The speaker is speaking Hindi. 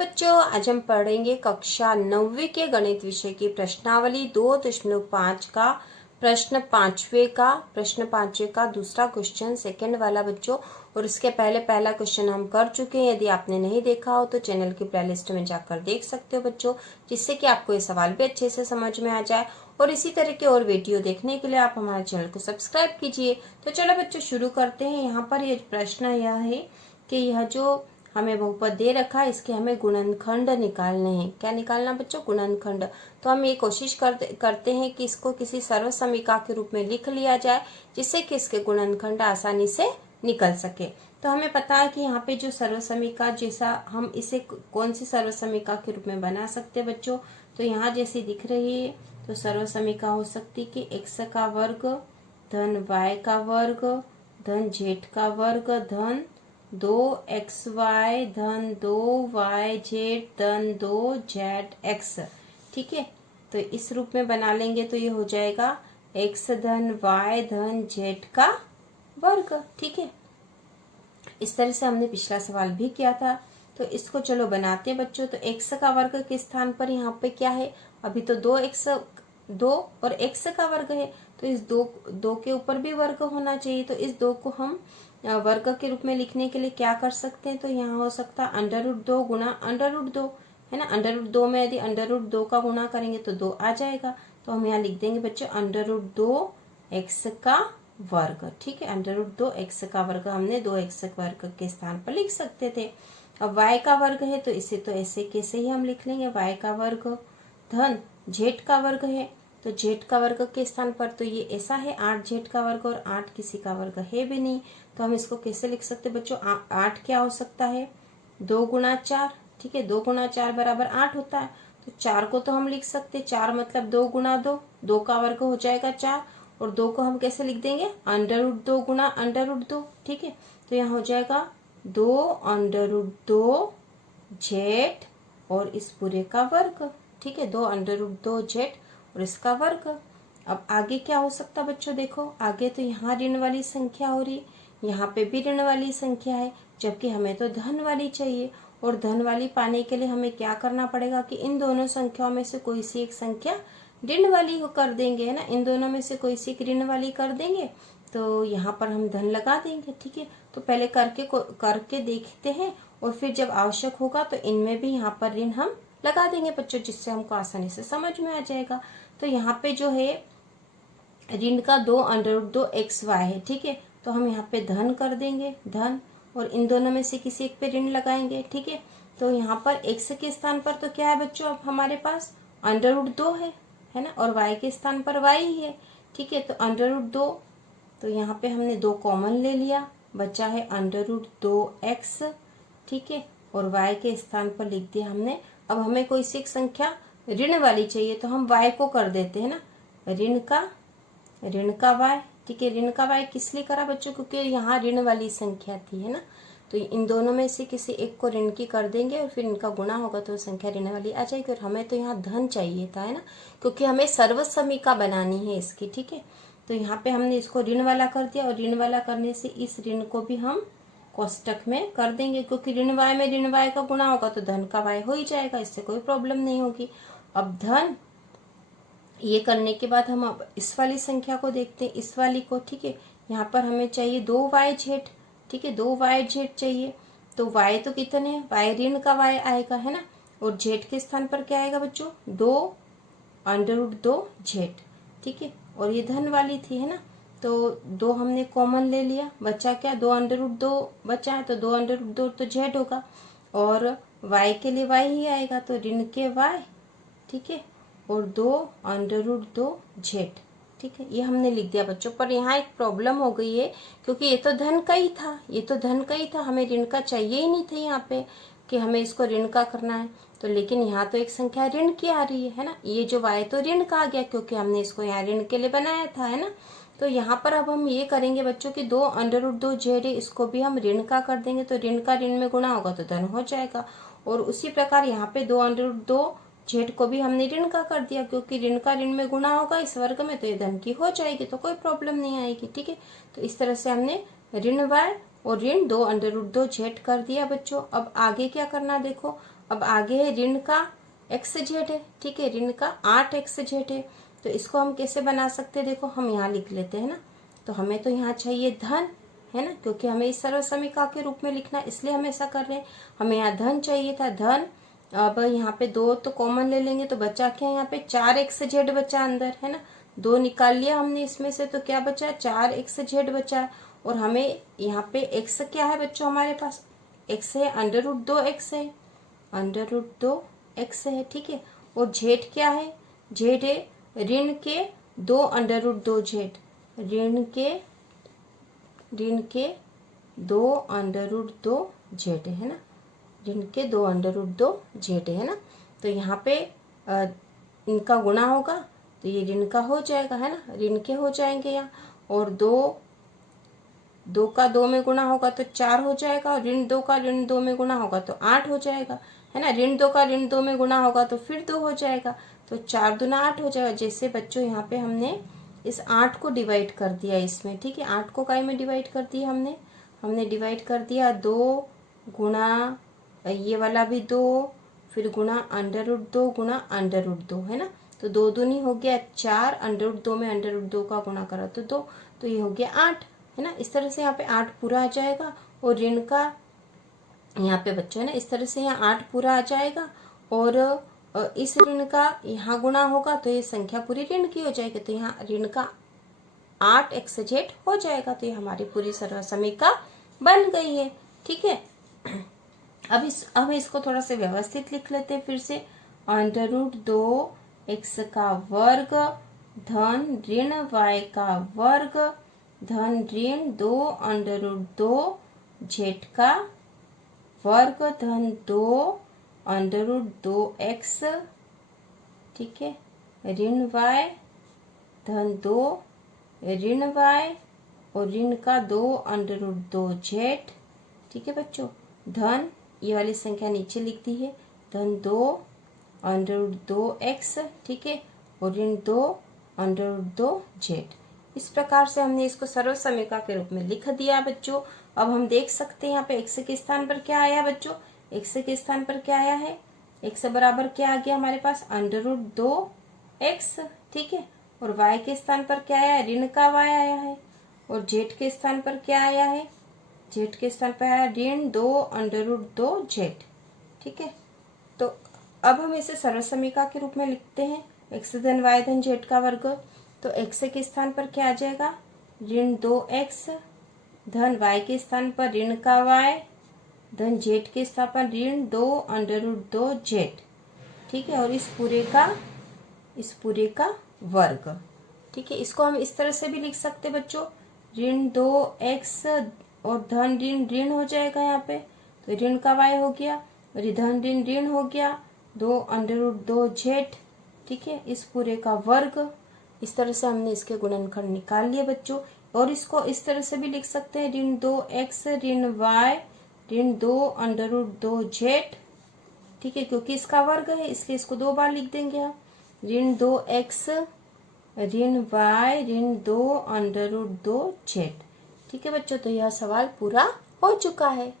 बच्चों, आज हम पढ़ेंगे कक्षा 9वीं के गणित विषय की प्रश्नावली 2.5 का प्रश्न पांचवे का दूसरा क्वेश्चन सेकंड वाला बच्चों। और इसके पहले पहला क्वेश्चन हम कर चुके हैं। यदि आपने नहीं देखा हो तो चैनल की प्लेलिस्ट में जाकर देख सकते हो बच्चों, जिससे कि आपको ये सवाल भी अच्छे से समझ में आ जाए। और इसी तरह के और वीडियो देखने के लिए आप हमारे चैनल को सब्सक्राइब कीजिए। तो चलो बच्चों शुरू करते हैं। यहाँ पर ये प्रश्न यह है कि यह जो हमें बहुपद दे रखा है, इसके हमें गुणनखंड निकालने हैं। क्या निकालना बच्चों? गुणनखंड। तो हम ये कोशिश करते हैं कि इसको किसी सर्वसमीका के रूप में लिख लिया जाए, जिससे कि इसके गुणनखंड आसानी से निकल सके। तो हमें पता है कि यहाँ पे जो सर्वसमीका जैसा हम इसे कौन सी सर्वसमीका के रूप में बना सकते हैं बच्चों। तो यहाँ जैसी दिख रही है तो सर्वसमीका हो सकती कि x का वर्ग धन y का वर्ग धन z का वर्ग धन 2xy धन 2yz धन 2zx। ठीक है, तो इस रूप में बना लेंगे तो ये हो जाएगा x धन y धन z का वर्ग। ठीक है, इस तरह से हमने पिछला सवाल भी किया था। तो इसको चलो बनाते हैं बच्चों। तो x का वर्ग के स्थान पर यहाँ पे क्या है? अभी तो 2 और x का वर्ग है, तो इस दो के ऊपर भी वर्ग होना चाहिए। तो इस 2 को हम वर्ग के रूप में लिखने के लिए क्या कर सकते हैं? तो यहाँ हो सकता है √2 गुणा √2, है ना। √2 में यदि √2 का गुणा करेंगे तो 2 आ जाएगा। तो हम यहाँ लिख देंगे बच्चों √2 x का वर्ग। ठीक है, √2 x का वर्ग हमने 2x वर्ग के स्थान पर लिख सकते थे। अब y का वर्ग है तो इसे तो ऐसे कैसे ही हम लिख लेंगे, y का वर्ग धन z का वर्ग है, तो z का वर्ग के स्थान पर तो ये ऐसा है 8z का वर्ग, और 8 किसी का वर्ग है भी नहीं। तो हम इसको कैसे लिख सकते बच्चों? 8 क्या हो सकता है? 2 गुणा 4। ठीक है, 2 गुणा 4 बराबर 8 होता है। तो 4 को तो हम लिख सकते, 4 मतलब 2 गुणा 2, 2 का वर्ग हो जाएगा 4। और 2 को हम कैसे लिख देंगे? √2 गुणा √2। ठीक है, तो यहाँ हो जाएगा 2 √2z और इस पूरे का वर्ग। ठीक है, 2 √2z और इसका वर्ग। अब आगे क्या हो सकता बच्चों? देखो आगे तो यहाँ ऋण वाली संख्या हो रही, यहाँ पे भी ऋण वाली संख्या है, जबकि हमें तो धन वाली चाहिए। और धन वाली पाने के लिए हमें क्या करना पड़ेगा कि इन दोनों संख्याओं में से कोई सी एक संख्या ऋण वाली कर देंगे, है ना। इन दोनों में से कोई सी एक ऋण वाली कर देंगे तो यहाँ पर हम धन लगा देंगे। ठीक है, तो पहले करके देखते हैं, और फिर जब आवश्यक होगा तो इनमें भी यहाँ पर ऋण हम लगा देंगे बच्चों, जिससे हमको आसानी से समझ में आ जाएगा। तो यहाँ पे जो है ऋण का 2 √2 xy है। ठीक है, तो हम यहाँ पे धन कर देंगे धन, और इन दोनों में से किसी एक पे ऋण लगाएंगे। ठीक है, तो यहाँ पर x के स्थान पर तो क्या है बच्चों? अब हमारे पास √2 है ना, और y के स्थान पर y ही है। ठीक है, तो √2, तो यहाँ पे हमने 2 कॉमन ले लिया, बचा है √2x। ठीक है, और y के स्थान पर लिख दिया हमने। अब हमें कोई सी एक संख्या ऋण वाली चाहिए, तो हम y को कर देते हैं ना, ऋण का y। ठीक है, ऋण का y किस लिए करा बच्चों? क्योंकि यहाँ ऋण वाली संख्या थी, है ना। तो इन दोनों में से किसी एक को ऋण की कर देंगे और फिर इनका गुणा होगा तो संख्या ऋण वाली आ जाएगी। और हमें तो यहाँ धन चाहिए था, है ना, क्योंकि हमें सर्वसमीका बनानी है इसकी। ठीक है, तो यहाँ पे हमने इसको ऋण वाला कर दिया, और ऋण वाला करने से इस ऋण को भी हम कोष्टक में कर देंगे, क्योंकि ऋण y में ऋण y का गुणा होगा तो धन का y हो ही जाएगा, इससे कोई प्रॉब्लम नहीं होगी। अब धन ये करने के बाद हम अब इस वाली संख्या को देखते हैं, इस वाली को। ठीक है, यहाँ पर हमें चाहिए 2yz। ठीक है, 2yz चाहिए। तो y तो कितने हैं? y ऋण का y आएगा, है ना, और z के स्थान पर क्या आएगा बच्चों? 2 √2z। ठीक है, और ये धन वाली थी, है ना, तो 2 हमने कॉमन ले लिया, बचा क्या? 2 √2 बचा है, तो 2 √2 तो z होगा, और y के लिए y ही आएगा, तो ऋण के y। ठीक है, और 2 √2z। ठीक है, ये हमने लिख दिया बच्चों। पर यहाँ एक प्रॉब्लम हो गई है, क्योंकि ये तो धन का ही था, हमें ऋण का चाहिए ही नहीं था यहाँ पे कि हमें इसको ऋण का करना है। तो लेकिन यहाँ तो एक संख्या ऋण की आ रही है ना, ये जो y तो ऋण का आ गया, क्योंकि हमने इसको यहाँ ऋण के लिए बनाया था, है ना। तो यहाँ पर अब हम ये करेंगे बच्चों कि 2 √2z, इसको भी हम ऋण का कर देंगे, तो ऋण का ऋण में गुणा होगा तो धन हो जाएगा। और उसी प्रकार यहाँ पे 2 √2z को भी हमने ऋण का कर दिया, क्योंकि ऋण का ऋण में गुणा होगा इस वर्ग में, तो ये धन की हो जाएगी, तो कोई प्रॉब्लम नहीं आएगी। ठीक है, तो इस तरह से हमने ऋण y और ऋण 2 √2z कर दिया बच्चों। अब आगे क्या करना देखो, अब आगे है ऋण का एक्स जेड है, ठीक है, ऋण का 8 एक्स जेड है। तो इसको हम कैसे बना सकते हैं, देखो हम यहाँ लिख लेते हैं ना। तो हमें तो यहाँ चाहिए धन, है ना, क्योंकि हमें इस सर्व समीकरण के रूप में लिखना है, इसलिए हम ऐसा कर रहे हैं। हमें यहाँ धन चाहिए था, धन। अब यहाँ पे 2 तो कॉमन ले लेंगे, तो बचा क्या, यहाँ पे 4 एक्स जेड बचा अंदर, है ना। 2 निकाल लिया हमने इसमें से, तो क्या बचा, 4 एक्स जेड बचा। और हमें यहाँ पे एक्स क्या है बच्चों, हमारे पास एक्स है, √2 एक्स है, √2 एक्स है, ठीक है। और जेड क्या है, जेड है ऋण के 2 √2 जेड, ऋण के 2 √2 जेड है ना, ऋण के 2 √2 जेड है ना। तो यहाँ पे इनका गुणा होगा, तो ये ऋण का हो जाएगा, है ना, ऋण के हो जाएंगे यहाँ। और 2 का 2 में गुणा होगा तो 4 हो जाएगा, और ऋण 2 का ऋण 2 में गुणा होगा तो 8 हो जाएगा, है ना। ऋण 2 का ऋण 2 में गुणा होगा तो फिर 2 हो जाएगा, तो 4 दूना 8 हो जाएगा। जैसे बच्चों यहाँ पे हमने इस 8 को डिवाइड कर दिया इसमें, ठीक है, 8 को काय में डिवाइड कर दिया हमने डिवाइड कर दिया 2 गुणा ये वाला भी 2, फिर गुणा √2 गुणा √2, है ना। तो 2 दूनी हो गया 4, √2 में √2 का गुणा करा तो 2, तो ये हो गया 8, है ना। इस तरह से यहाँ पे 8 पूरा आ जाएगा। और ऋण का यहाँ पे बच्चों है ना, इस तरह से यहाँ 8 पूरा आ जाएगा। और इस ऋण का यहाँ गुणा होगा तो ये संख्या पूरी ऋण की हो जाएगी, तो यहाँ ऋण का 8 एक्स जेड हो जाएगा। तो ये हमारी पूरी सर्व समीकरण बन गई है, ठीक है। अब इसको थोड़ा सा व्यवस्थित लिख लेते हैं फिर से। √2 एक्स का वर्ग धन ऋण y का वर्ग धन ऋण 2 √2 जेड का वर्ग धन 2 √2 एक्स, ठीक है, ऋण y धन 2 ऋण y और ऋण का 2 √2 जेड, ठीक है बच्चों। धन ये वाली संख्या नीचे लिख दी है, धन 2 √2 एक्स, ठीक है, और ऋण 2 √2 जेड। इस प्रकार से हमने इसको सर्व समीकरण के रूप में लिख दिया बच्चों। अब हम देख सकते हैं यहाँ पे x के स्थान पर क्या आया बच्चों, x के स्थान पर क्या आया है, x बराबर क्या आ गया हमारे पास, √2 एक्स, ठीक है। और y के स्थान पर क्या आया, ऋण का y आया है। और z के स्थान पर क्या आया है, z के स्थान पर आया ऋण 2 √2 जेड, ठीक है। तो अब हम इसे सर्व समीकरण के रूप में लिखते हैं, x धन y धन z का वर्ग। तो x के स्थान पर क्या आ जाएगा, ऋण 2 एक्स धन y के स्थान पर ऋण का y धन z के स्थान पर ऋण 2 √2 जेड, ठीक है। और इस पूरे का वर्ग, ठीक है। इसको हम इस तरह से भी लिख सकते बच्चों, ऋण 2 एक्स और धन ऋण हो जाएगा यहाँ पे, तो ऋण का y हो गया और धन ऋण हो गया 2 √2 जेड, ठीक है, इस पूरे का वर्ग। इस तरह से हमने इसके गुणनखंड निकाल लिए बच्चों। और इसको इस तरह से भी लिख सकते हैं, ऋण 2 एक्स ऋण y ऋण 2 √2 जेड, ठीक है, क्योंकि इसका वर्ग है इसलिए इसको 2 बार लिख देंगे हम, ऋण 2 एक्स ऋण y ऋण 2 √2 जेड, ठीक है बच्चों। तो यह सवाल पूरा हो चुका है।